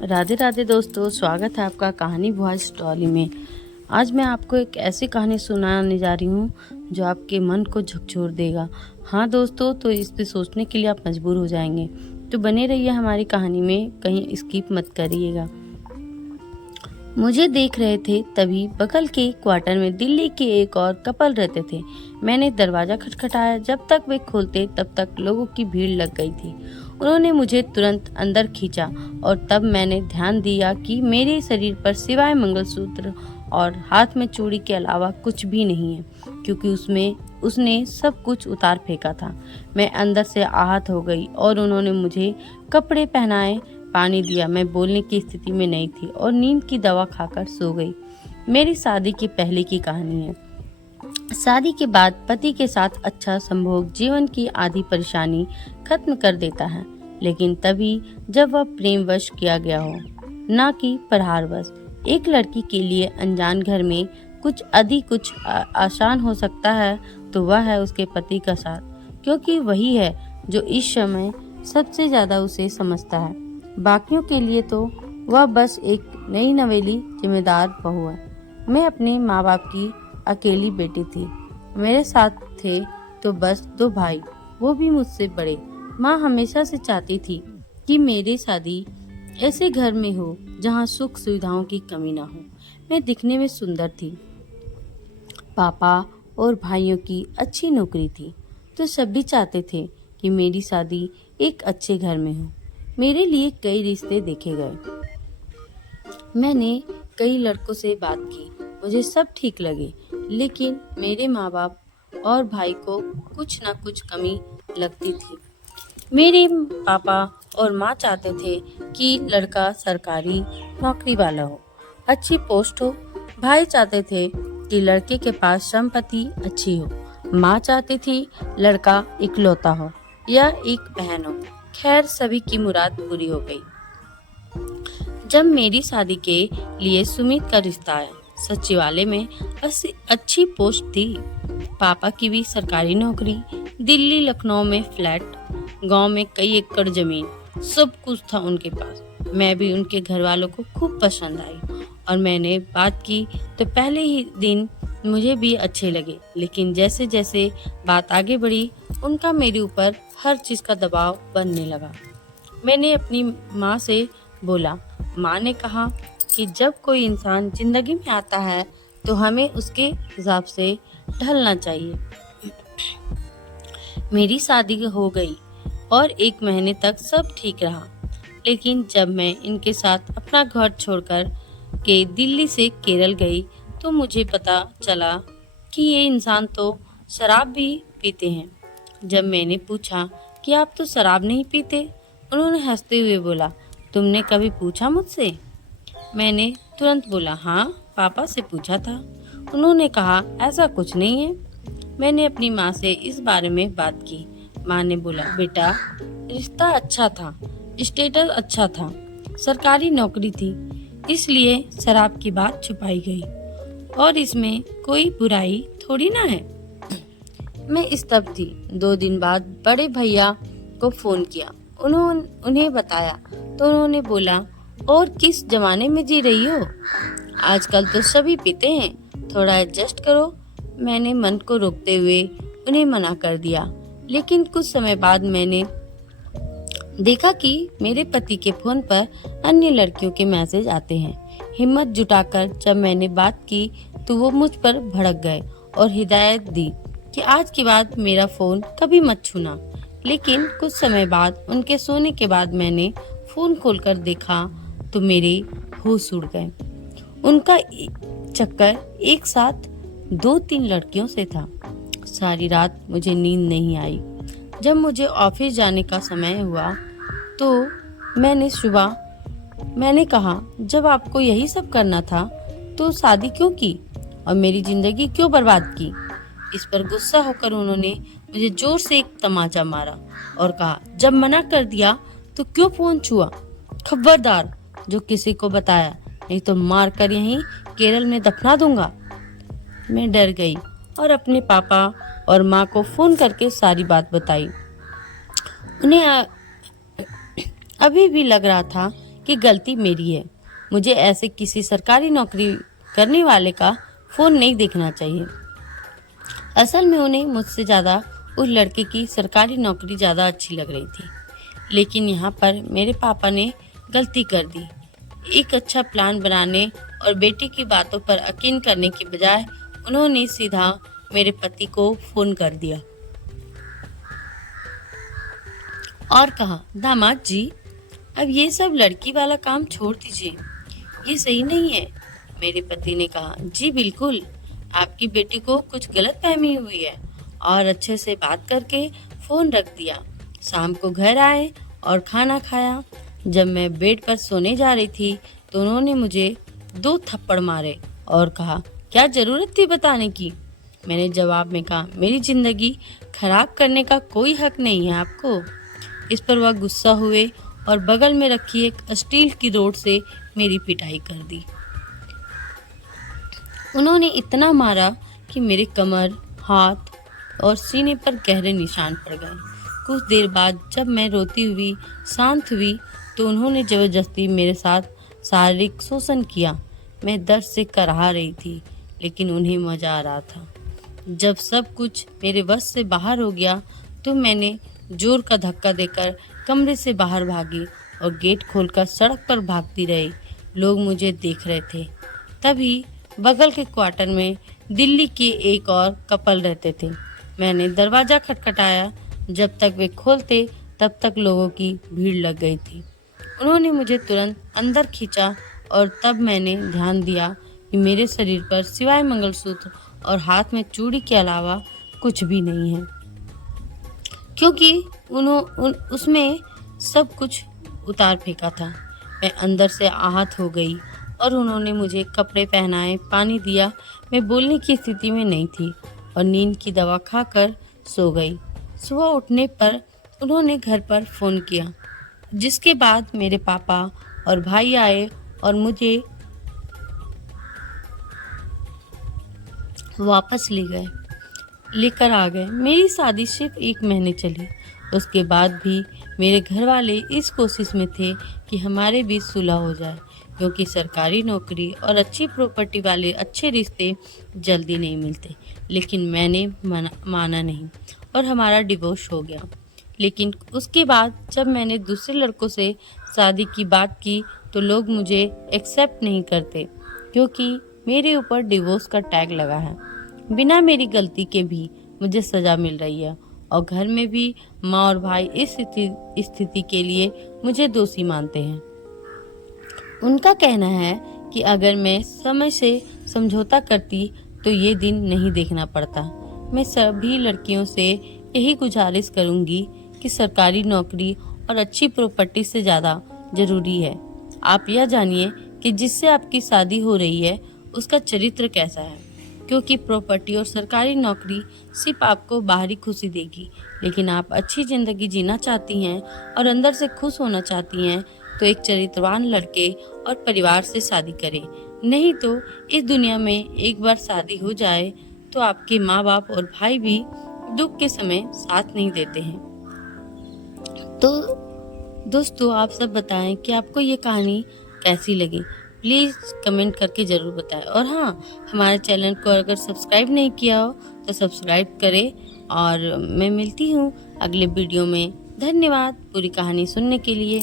राधे राधे दोस्तों, स्वागत है आपका कहानी वॉइस स्टोरी में। आज मैं आपको एक ऐसी कहानी सुनाने जा रही हूँ जो आपके मन को झकझोर देगा। हाँ दोस्तों, तो इस पे सोचने के लिए आप मजबूर हो जाएंगे। तो बने रहिए हमारी कहानी में, कहीं स्किप मत करिएगा। मुझे देख रहे थे तभी बगल के क्वार्टर में दिल्ली के एक और कपल रहते थे। मैंने दरवाजा खटखटाया। जब तक वे खोलते तब तक लोगों की भीड़ लग गई थी। उन्होंने मुझे तुरंत अंदर खींचा और तब मैंने ध्यान दिया कि मेरे शरीर पर सिवाय मंगलसूत्र और हाथ में चूड़ी के अलावा कुछ भी नहीं है, क्योंकि उसने सब कुछ उतार फेंका था। मैं अंदर से आहत हो गई और उन्होंने मुझे कपड़े पहनाए, पानी दिया। मैं बोलने की स्थिति में नहीं थी और नींद की दवा खाकर सो गई। मेरी शादी की पहले की कहानी है। शादी के बाद पति के साथ अच्छा संभोग जीवन की आधी परेशानी खत्म कर देता है, लेकिन तभी जब वह प्रेमवश किया गया हो, न कि प्रहारवश। एक लड़की के लिए अनजान घर में कुछ आसान हो सकता है, तो वह है उसके पति का साथ, क्योंकि वही है जो इस समय सबसे ज्यादा उसे समझता है। बाकियों के लिए तो वह बस एक नई नवेली जिम्मेदार बहू है। मैं अपने माँ बाप की अकेली बेटी थी। मेरे साथ थे तो बस 2 भाई, वो भी मुझसे बड़े। माँ हमेशा से चाहती थी कि मेरी शादी ऐसे घर में हो जहाँ सुख सुविधाओं की कमी ना हो। मैं दिखने में सुंदर थी, पापा और भाइयों की अच्छी नौकरी थी, तो सभी चाहते थे कि मेरी शादी एक अच्छे घर में हो। मेरे लिए कई रिश्ते देखे गए। मैंने कई लड़कों से बात की, मुझे सब ठीक लगे, लेकिन मेरे माँ बाप और भाई को कुछ न कुछ कमी लगती थी। मेरे पापा और माँ चाहते थे कि लड़का सरकारी नौकरी वाला हो, अच्छी पोस्ट हो। भाई चाहते थे कि लड़के के पास संपत्ति अच्छी हो। माँ चाहती थी लड़का इकलौता हो या एक बहन हो। खैर, सभी की मुराद पूरी हो गई। जब मेरी शादी के लिए सुमित का रिश्ता आया, सचिवालय में अच्छी पोस्ट थी। पापा की भी सरकारी नौकरी, दिल्ली लखनऊ में फ्लैट, गांव में कई एकड़ जमीन, सब कुछ था उनके पास। मैं भी उनके घर वालों को खूब पसंद आई और मैंने बात की तो पहले ही दिन मुझे भी अच्छे लगे, लेकिन जैसे जैसे बात आगे बढ़ी, उनका मेरे ऊपर हर चीज का दबाव बनने लगा। मैंने अपनी माँ से बोला। माँ ने कहा कि जब कोई इंसान जिंदगी में आता है तो हमें उसके हिसाब से ढलना चाहिए। मेरी शादी हो गई और 1 महीने तक सब ठीक रहा, लेकिन जब मैं इनके साथ अपना घर छोड़कर के दिल्ली से केरल गई तो मुझे पता चला कि ये इंसान तो शराब भी पीते हैं। जब मैंने पूछा कि आप तो शराब नहीं पीते, उन्होंने हंसते हुए बोला, तुमने कभी पूछा मुझसे? मैंने तुरंत बोला, हाँ, पापा से पूछा था। उन्होंने कहा, ऐसा कुछ नहीं है। मैंने अपनी माँ से इस बारे में बात की। माँ ने बोला, बेटा, रिश्ता अच्छा था, स्टेटस अच्छा था, सरकारी नौकरी थी, इसलिए शराब की बात छुपाई गई और इसमें कोई बुराई थोड़ी ना है। मैं स्तब्ध थी। 2 दिन बाद बड़े भैया को फोन किया। उन्हें बताया तो उन्होंने बोला, और किस जमाने में जी रही हो? आजकल तो सभी पीते हैं, थोड़ा एडजस्ट करो। मैंने मन को रोकते हुए उन्हें मना कर दिया, लेकिन कुछ समय बाद मैंने देखा कि मेरे पति के फोन पर अन्य लड़कियों के मैसेज आते हैं। हिम्मत जुटाकर जब मैंने बात की तो वो मुझ पर भड़क गए और हिदायत दी कि आज के बाद मेरा फोन कभी मत छूना। लेकिन कुछ समय बाद उनके सोने के बाद मैंने फोन खोलकर देखा तो मेरे होश उड़ गए। उनका चक्कर एक साथ 2-3 लड़कियों से था। सारी रात मुझे नींद नहीं आई। जब मुझे ऑफिस जाने का समय हुआ तो मैंने कहा, जब आपको यही सब करना था तो शादी क्यों की और मेरी जिंदगी क्यों बर्बाद की? इस पर गुस्सा होकर उन्होंने मुझे जोर से एक तमाचा मारा और कहा, जब मना कर दिया तो क्यों फोन छुआ? खबरदार जो किसी को बताया, नहीं तो मार कर यहीं केरल में दफना दूंगा। मैं डर गई और अपने पापा और माँ को फोन करके सारी बात बताई। उन्हें अभी भी लग रहा था कि गलती मेरी है। मुझे ऐसे किसी सरकारी नौकरी करने वाले का फ़ोन नहीं देखना चाहिए। असल में उन्हें मुझसे ज़्यादा उस लड़के की सरकारी नौकरी ज़्यादा अच्छी लग रही थी। लेकिन यहाँ पर मेरे पापा ने गलती कर दी। एक अच्छा प्लान बनाने और बेटी की बातों पर यकीन करने की बजाय उन्होंने सीधा मेरे पति को फ़ोन कर दिया और कहा, दामाद जी, अब ये सब लड़की वाला काम छोड़ दीजिए, ये सही नहीं है। मेरे पति ने कहा, जी बिल्कुल, आपकी बेटी को कुछ गलतफहमी हुई है, और अच्छे से बात करके फ़ोन रख दिया। शाम को घर आए और खाना खाया। जब मैं बेड पर सोने जा रही थी तो उन्होंने मुझे 2 थप्पड़ मारे और कहा, क्या ज़रूरत थी बताने की? मैंने जवाब में कहा, मेरी ज़िंदगी खराब करने का कोई हक नहीं है आपको। इस पर वह गुस्सा हुए और बगल में रखी एक स्टील की रोड से मेरी पिटाई कर दी। उन्होंने इतना मारा कि मेरे कमर, हाथ और सीने पर गहरे निशान पड़ गए। कुछ देर बाद जब मैं रोती हुई शांत हुई तो उन्होंने ज़बरदस्ती मेरे साथ शारीरिक शोषण किया। मैं दर्द से कराह रही थी, लेकिन उन्हें मज़ा आ रहा था। जब सब कुछ मेरे वश से बाहर हो गया तो मैंने जोर का धक्का देकर कमरे से बाहर भागी और गेट खोलकर सड़क पर भागती रही। लोग मुझे देख रहे थे। तभी बगल के क्वार्टर में दिल्ली के एक और कपल रहते थे। मैंने दरवाज़ा खटखटाया। जब तक वे खोलते तब तक लोगों की भीड़ लग गई थी। उन्होंने मुझे तुरंत अंदर खींचा और तब मैंने ध्यान दिया कि मेरे शरीर पर सिवाय मंगलसूत्र और हाथ में चूड़ी के अलावा कुछ भी नहीं है, क्योंकि उसमें सब कुछ उतार फेंका था। मैं अंदर से आहत हो गई और उन्होंने मुझे कपड़े पहनाए, पानी दिया। मैं बोलने की स्थिति में नहीं थी और नींद की दवा खाकर सो गई। सुबह उठने पर उन्होंने घर पर फ़ोन किया, जिसके बाद मेरे पापा और भाई आए और मुझे वापस लेकर आ गए। मेरी शादी सिर्फ 1 महीने चली। उसके बाद भी मेरे घर वाले इस कोशिश में थे कि हमारे बीच सुलह हो जाए, क्योंकि सरकारी नौकरी और अच्छी प्रॉपर्टी वाले अच्छे रिश्ते जल्दी नहीं मिलते। लेकिन मैंने माना नहीं और हमारा डिवोर्स हो गया। लेकिन उसके बाद जब मैंने दूसरे लड़कों से शादी की बात की तो लोग मुझे एक्सेप्ट नहीं करते, क्योंकि मेरे ऊपर डिवोर्स का टैग लगा है। बिना मेरी गलती के भी मुझे सज़ा मिल रही है और घर में भी माँ और भाई इस स्थिति के लिए मुझे दोषी मानते हैं। उनका कहना है कि अगर मैं समय से समझौता करती तो ये दिन नहीं देखना पड़ता। मैं सभी लड़कियों से यही गुजारिश करूंगी कि सरकारी नौकरी और अच्छी प्रॉपर्टी से ज़्यादा ज़रूरी है आप यह जानिए कि जिससे आपकी शादी हो रही है उसका चरित्र कैसा है, क्योंकि प्रॉपर्टी और सरकारी नौकरी सिर्फ आपको बाहरी खुशी देगी, लेकिन आप अच्छी ज़िंदगी जीना चाहती हैं और अंदर से खुश होना चाहती हैं तो एक चरित्रवान लड़के और परिवार से शादी करें। नहीं तो इस दुनिया में एक बार शादी हो जाए तो आपके माँ बाप और भाई भी दुख के समय साथ नहीं देते हैं। तो दोस्तों, आप सब बताएं कि आपको ये कहानी कैसी लगी। प्लीज़ कमेंट करके ज़रूर बताएं। और हाँ, हमारे चैनल को अगर सब्सक्राइब नहीं किया हो तो सब्सक्राइब करें। और मैं मिलती हूँ अगले वीडियो में। धन्यवाद पूरी कहानी सुनने के लिए।